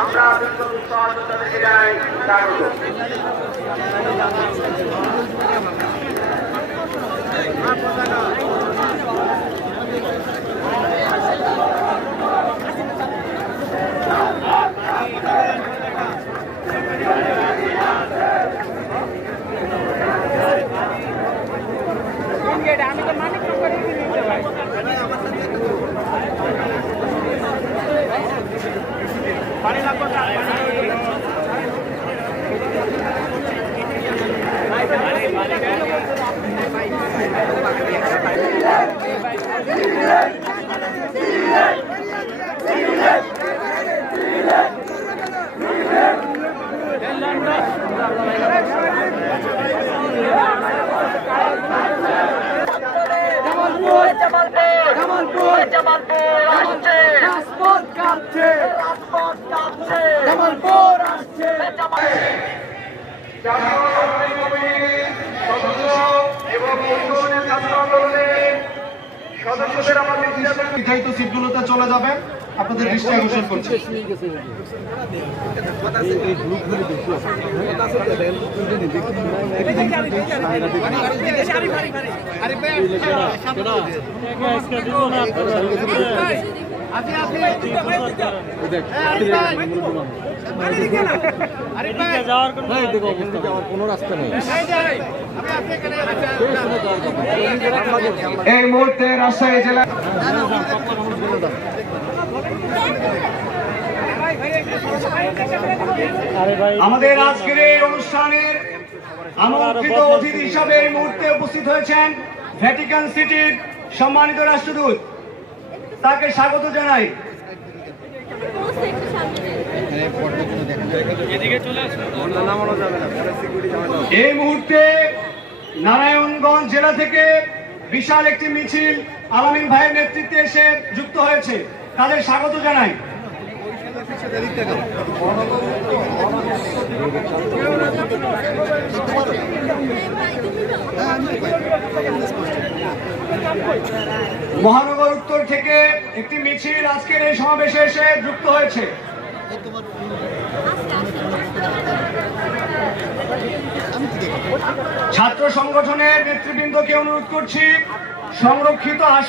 আমরা তাদেরকে জানাই স্বাগত। আমি তো মানিক করে নিতে ভাই পানি লাগবে সদস্যদের আমাদের নির্ধারিত সিটগুলোতে চলে যাবেন। আপনাদের দৃষ্টি আকর্ষণ করছি। কোনো রাস্তা নেই। এই মুহূর্তে রাজশাহী জেলা আমাদের আজকের এই অনুষ্ঠানের আমন্ত্রিত অতিথি হিসাবে এই মুহূর্তে উপস্থিত হয়েছেন ভ্যাটিকান সিটির সম্মানিত রাষ্ট্রদূত, তাকে স্বাগত জানাই। এই মুহূর্তে নারায়ণগঞ্জ জেলা থেকে বিশাল একটি মিছিল আলামিন ভাইয়ের নেতৃত্বে এসে যুক্ত হয়েছে, তাদের স্বাগত জানাই। মহানগর উত্তর থেকে একটি মিছিল আজকের এই সমাবেশে এসে যুক্ত হয়েছে। ছাত্র সংগঠনের নেতৃবৃন্দকে অনুরোধ করছি সংরক্ষিত